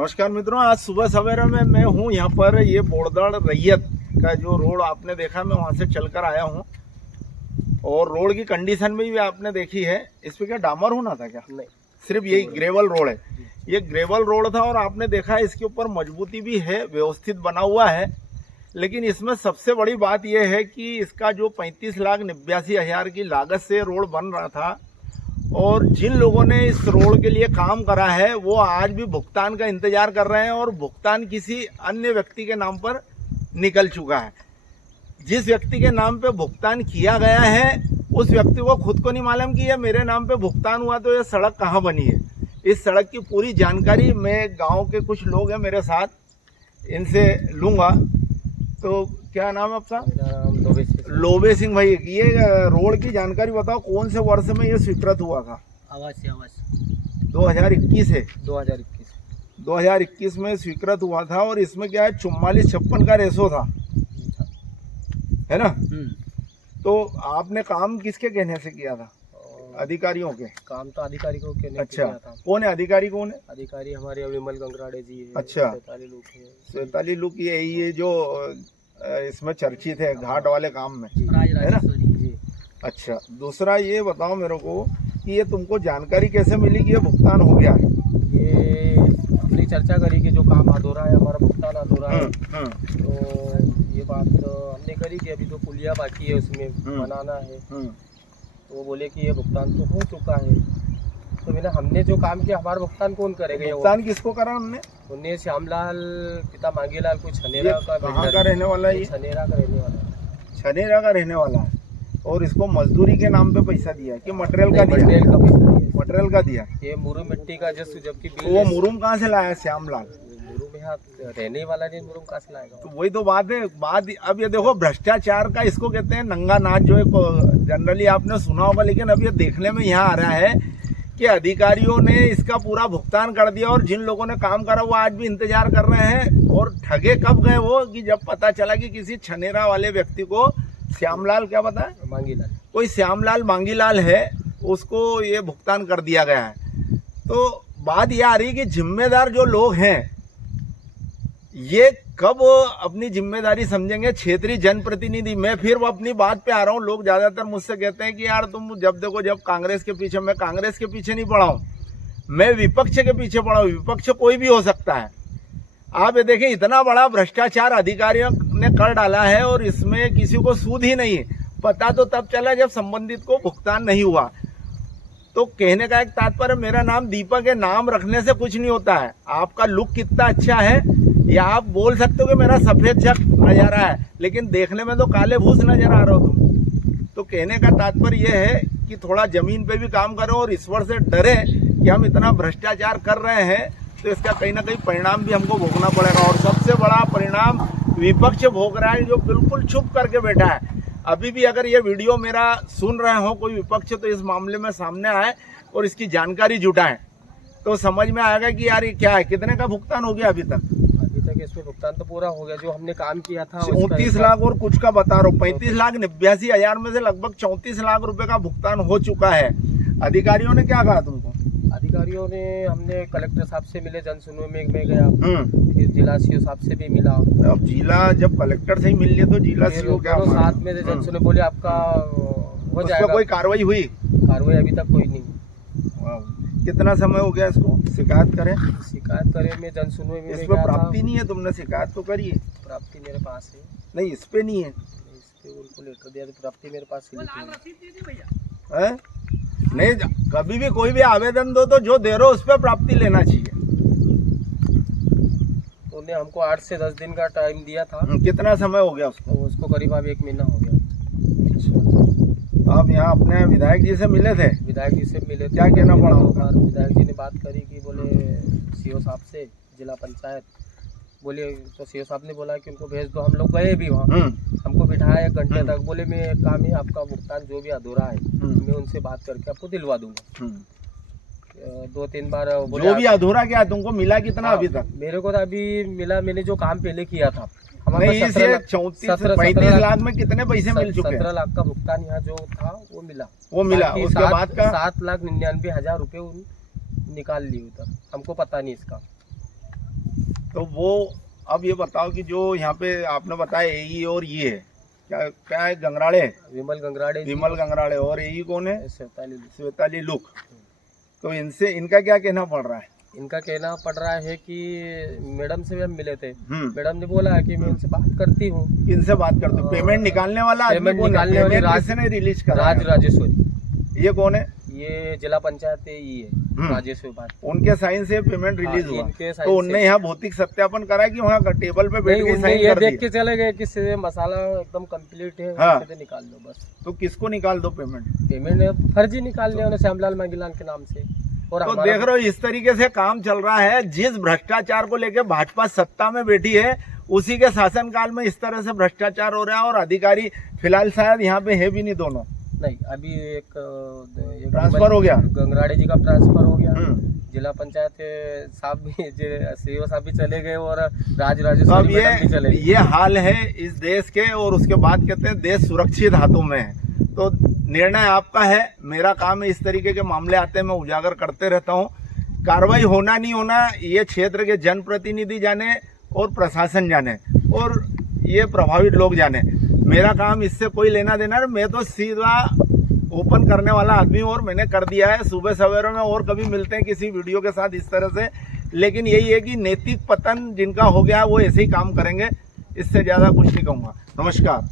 नमस्कार मित्रों, आज सुबह सवेरे में मैं हूँ यहाँ पर। ये बोड़दड़ रैयत का जो रोड आपने देखा, मैं वहाँ से चलकर आया हूँ और रोड की कंडीशन भी आपने देखी है। इस पर क्या डामर होना था क्या? नहीं, सिर्फ यही ग्रेवल रोड है। ये ग्रेवल रोड था और आपने देखा इसके ऊपर मजबूती भी है, व्यवस्थित बना हुआ है। लेकिन इसमें सबसे बड़ी बात यह है कि इसका जो 35,89,000 की लागत से रोड बन रहा था और जिन लोगों ने इस रोड के लिए काम करा है वो आज भी भुगतान का इंतजार कर रहे हैं और भुगतान किसी अन्य व्यक्ति के नाम पर निकल चुका है। जिस व्यक्ति के नाम पे भुगतान किया गया है उस व्यक्ति को खुद को नहीं मालूम कि ये मेरे नाम पे भुगतान हुआ तो ये सड़क कहाँ बनी है। इस सड़क की पूरी जानकारी मैं, गांव के कुछ लोग हैं मेरे साथ, इनसे लूँगा। तो क्या नाम है आपका? लोबे सिंह भाई, ये रोड की जानकारी बताओ, कौन से वर्ष में ये स्वीकृत हुआ था? आवाज 2021 है। 2021 में स्वीकृत हुआ था और इसमें क्या है, 44-56 का रेशो था, है ना? तो आपने काम किसके कहने से किया था? अधिकारियों के? काम तो अधिकारियों के कहने से किया था। कौन है अधिकारी? कौन है अधिकारी? हमारे विमल गंगराड़े जी है। अच्छा, 47 लोग ये जो इसमें चर्चित है घाट वाले काम में, है ना? अच्छा, दूसरा ये बताओ मेरे को कि ये तुमको जानकारी कैसे मिली कि ये भुगतान हो गया? ये हमने चर्चा करी कि जो काम अधूरा है, हमारा भुगतान अधूरा है। तो ये बात हमने करी कि अभी तो पुलिया बाकी है, उसमें बनाना है। तो वो बोले कि ये भुगतान तो हो चुका है। तो मैंने हमने जो काम किया, हमारा भुगतान कौन करेगा? भुगतान किसको करा हमने? उन्हें श्यामलाल पिता मांगीलाल को छनेरा का। कहाँ का रहने वाला है ये? छनेरा का रहने वाला है। छनेरा का रहने वाला है। और इसको मजदूरी के नाम पे पैसा दिया कि मटेरियल का दिया? मटेरियल का पैसा दिया। मटेरियल का दिया। ये मुरुम मिट्टी का जबकि वो मुरुम कहाँ से लाया श्यामलाल? मुरुम यहाँ रहने वाला नहीं, मुरुम कहाँ से लाएगा? तो वही तो बात है। अब ये देखो, भ्रष्टाचार का इसको कहते हैं नंगा नाच, जो जनरली आपने सुना होगा। लेकिन अब ये देखने में यहाँ आ रहा है कि अधिकारियों ने इसका पूरा भुगतान कर दिया और जिन लोगों ने काम करा वो आज भी इंतजार कर रहे हैं। और ठगे कब गए वो, कि जब पता चला कि किसी छनेरा वाले व्यक्ति को, श्यामलाल क्या बताया? मांगीलाल, कोई श्यामलाल मांगीलाल है, उसको ये भुगतान कर दिया गया है। तो बात ये आ रही कि जिम्मेदार जो लोग हैं ये कब अपनी जिम्मेदारी समझेंगे? क्षेत्रीय जनप्रतिनिधि। मैं फिर वो अपनी बात पे आ रहा हूँ। लोग ज्यादातर मुझसे कहते हैं कि यार तुम जब देखो जब कांग्रेस के पीछे, मैं कांग्रेस के पीछे नहीं पड़ा हूँ, मैं विपक्ष के पीछे पड़ा हूँ। विपक्ष कोई भी हो सकता है। आप ये देखें, इतना बड़ा भ्रष्टाचार अधिकारियों ने कर डाला है और इसमें किसी को सूद ही नहीं है। पता तो तब चला जब संबंधित को भुगतान नहीं हुआ। तो कहने का एक तात्पर्य, मेरा नाम दीपक है, नाम रखने से कुछ नहीं होता है। आपका लुक कितना अच्छा है, या आप बोल सकते हो कि मेरा सफेद चक नजर है, लेकिन देखने में तो काले भूस नजर आ रहे हो तुम। तो कहने का तात्पर्य यह है कि थोड़ा जमीन पे भी काम करो और ईश्वर से डरे कि हम इतना भ्रष्टाचार कर रहे हैं तो इसका कहीं ना कहीं परिणाम भी हमको भोगना पड़ेगा। और सबसे बड़ा परिणाम विपक्ष भोग रहा है, जो बिल्कुल चुप करके बैठा है। अभी भी अगर ये वीडियो मेरा सुन रहे हो कोई विपक्ष, तो इस मामले में सामने आए और इसकी जानकारी जुटाएं तो समझ में आएगा कि यार ये क्या है। कितने का भुगतान हो गया अभी तक? इसमें भुगतान तो पूरा हो गया, जो हमने काम किया था 34 लाख और कुछ का बता रहा हूँ। 35,89,000 में से लगभग 34 लाख रुपए का भुगतान हो चुका है। अधिकारियों ने क्या कहा तुमको? अधिकारियों ने, हमने कलेक्टर साहब से मिले, जन सुनवाई में गया, फिर जिला सीओ साहब से भी मिला। अब जिला जब कलेक्टर से ही मिल लिया तो जिला सीओ क्या साथ में जन सुनवाई बोले आपका हो जाएगा। कोई कार्रवाई हुई? कार्रवाई अभी तक कोई नहीं। कितना समय हो गया इसको? शिकायत करें मैं जन सुनवाई में। इस पे प्राप्ति नहीं है? तुमने शिकायत तो करी है? प्राप्ति मेरे पास है। नहीं, इस पे नहीं है। इस पे उनको लेटर दिया तो प्राप्ति मेरे पास है। नहीं, कभी भी कोई भी आवेदन दो तो जो दे रहे हो उस पर प्राप्ति लेना चाहिए। उन्हें हमको 8 से 10 दिन का टाइम दिया था। कितना समय हो गया उसको? उसको करीब अब 1 महीना हो गया। आप यहाँ अपने विधायक जी से मिले थे? विधायक जी से मिले थे। क्या कहना पड़ा? विधायक जी ने बात करी कि बोले सीओ साहब से, जिला पंचायत बोले, तो सीओ साहब ने बोला कि उनको भेज दो। हम लोग गए भी वहाँ, हमको बिठाया 1 घंटे तक। बोले मैं काम है, आपका भुगतान जो भी अधूरा है मैं उनसे बात करके आपको दिलवा दूंगा। 2-3 बार जो भी अधूरा क्या तुमको मिला? कितना अभी तक? मेरे को तो अभी मिला, मैंने जो काम पहले किया था। 35 लाख में कितने पैसे मिल चुके? 17 लाख का भुगतान यहाँ जो था वो मिला। उसके बाद का 7,99,000 रुपए निकाल लिए उधर। हमको पता नहीं इसका। तो वो अब ये बताओ कि जो यहाँ पे आपने बताया एई और ये है क्या क्या है, गंगराड़े, विमल गंगराड़े जी, विमल गंगराड़े, और एई कौन है, श्वेताली। श्वेताली लुक। तो इनसे इनका क्या कहना पड़ रहा है? इनका कहना पड़ रहा है कि मैडम से भी हम मिले थे, मैडम ने बोला है कि मैं उनसे बात करती हूँ। किनसे बात करते हो? पेमेंट निकालने वाला आदमी पेमेंट कौन है? निकालने वाली पेमेंट किसने रिलीज करा? राज राजेश्वरी। ये कौन है? ये जिला पंचायत ही है, राजेश्वरी बात। उनके साइन से पेमेंट रिलीज हुआ, इनके तो उनने यहाँ भौतिक सत्यापन करा कि वहाँ टेबल पे बैठ के साइन ये कर देख के दिया? चले गए कि से मसाला एकदम कंप्लीट है, हाँ। से निकाल लो बस। तो किसको निकाल दो पेमेंट? पेमेंट फर्जी निकाल लिया उन्हें श्यामलाल मंगीलाल के नाम से। और तो हमारा देख रहे हो इस तरीके से काम चल रहा है। जिस भ्रष्टाचार को लेकर भाजपा सत्ता में बैठी है उसी के शासनकाल में इस तरह से भ्रष्टाचार हो रहा है, और अधिकारी फिलहाल शायद यहाँ पे है भी नहीं दोनों। नहीं, अभी एक ट्रांसफर हो गया, गंगराड़े जी का ट्रांसफर हो गया, जिला पंचायत साहब भी सीओ साहब भी चले गए, और राज राजेश्वरी मैडम भी चले गए। ये हाल है इस देश के, और उसके बाद कहते हैं देश सुरक्षित हाथों में है। तो निर्णय आपका है, मेरा काम है इस तरीके के मामले आते हैं मैं उजागर करते रहता हूँ। कार्रवाई होना नहीं होना ये क्षेत्र के जनप्रतिनिधि जाने और प्रशासन जाने और ये प्रभावित लोग जाने। मेरा काम इससे कोई लेना देना है। मैं तो सीधा ओपन करने वाला आदमी हूं, और मैंने कर दिया है सुबह सवेरे में। और कभी मिलते हैं किसी वीडियो के साथ इस तरह से, लेकिन यही है कि नैतिक पतन जिनका हो गया वो ऐसे ही काम करेंगे, इससे ज़्यादा कुछ नहीं कहूँगा। नमस्कार।